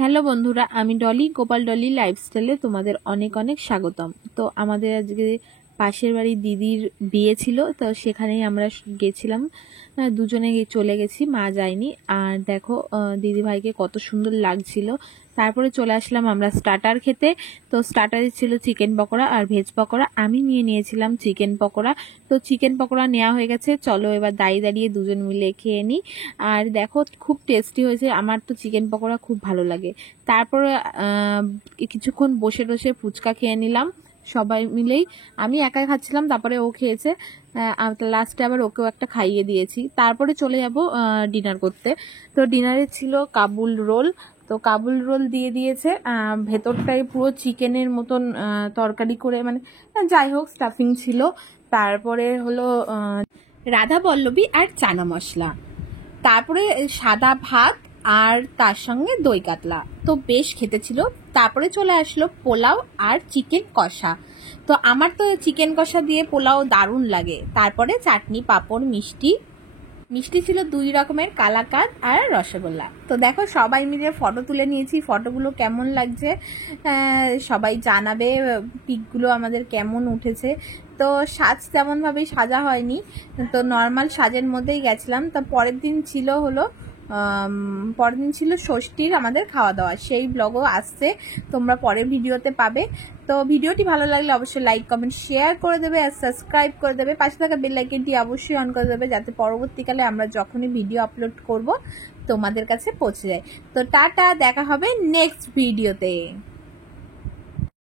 Hello বন্ধুরা, আমি ডলি, গোপাল ডলি লাইফস্টাইলে তোমাদের অনেক অনেক স্বাগতম। তো আমাদের আজকে পাশের বাড়ি দিদির বিয়ে ছিল, তো সেখানেই আমরা গেছিলাম। দুজনে চলে গেছি, মা যায়নি। আর দেখো দিদি ভাইকে কত সুন্দর লাগছিল। তারপরে চলে আসলাম আমরা স্টার্টার খেতে। তো স্টার্টারে ছিল চিকেন পকোড়া আর ভেজ পকোড়া। আমি নিয়েছিলাম চিকেন পকোড়া। তো চিকেন পকোড়া নেওয়া হয়ে গেছে, চলো এবার দাঁড়িয়ে দাঁড়িয়ে দুজন মিলে খেয়ে নিই। আর দেখো খুব টেস্টি হয়েছে, আমার তো চিকেন পকোড়া খুব ভালো লাগে। তারপরে কিছুক্ষণ বসে বসে ফুচকা খেয়ে নিলাম সবাই মিলেই। আমি একাই খাচ্ছিলাম, তারপরে ও খেয়েছে। লাস্টে আবার ওকেও একটা খাইয়ে দিয়েছি। তারপরে চলে যাব ডিনার করতে। তো ডিনারে ছিল কাবুল রোল। তো কাবুল রোল দিয়ে দিয়েছে, ভেতরটাই পুরো চিকেনের মতন তরকারি করে, মানে যাই হোক স্টাফিং ছিল। তারপরে হলো রাধা পল্লবী আর চানা মশলা। তারপরে সাদা ভাত আর তার সঙ্গে দই কাতলা। তো বেশ খেতে ছিল। তারপরে চলে আসলো পোলাও আর চিকেন কষা। তো আমার তো চিকেন কষা দিয়ে পোলাও দারুণ লাগে। তারপরে চাটনি, পাঁপড়, মিষ্টি ছিল 2 রকমের, কালাকাঁদ আর রসগোল্লা। তো দেখো সবাই মিলে ফটো তুলে নিয়েছি। ফটোগুলো কেমন লাগছে সবাই জানাবে, পিকগুলো আমাদের কেমন উঠেছে। তো সাজ তেমনভাবেই সাজা হয়নি, তো নর্মাল সাজের মধ্যেই গেছিলাম। তো পরের দিন ছিল ষষ্ঠীর আমাদের খাওয়া দাওয়া, সেই ব্লগও আসছে, তোমরা পরের ভিডিওতে পাবে। তো ভিডিওটি ভালো লাগলে অবশ্যই লাইক, কমেন্ট, শেয়ার করে দেবে আর সাবস্ক্রাইব করে দেবে। পাশে থাকা বেল আইকনটি অবশ্যই অন করে দেবে, যাতে পরবর্তীকালে আমরা যখনই ভিডিও আপলোড করব তোমাদের কাছে পৌঁছে যায়। তো টাটা, দেখা হবে নেক্সট ভিডিওতে।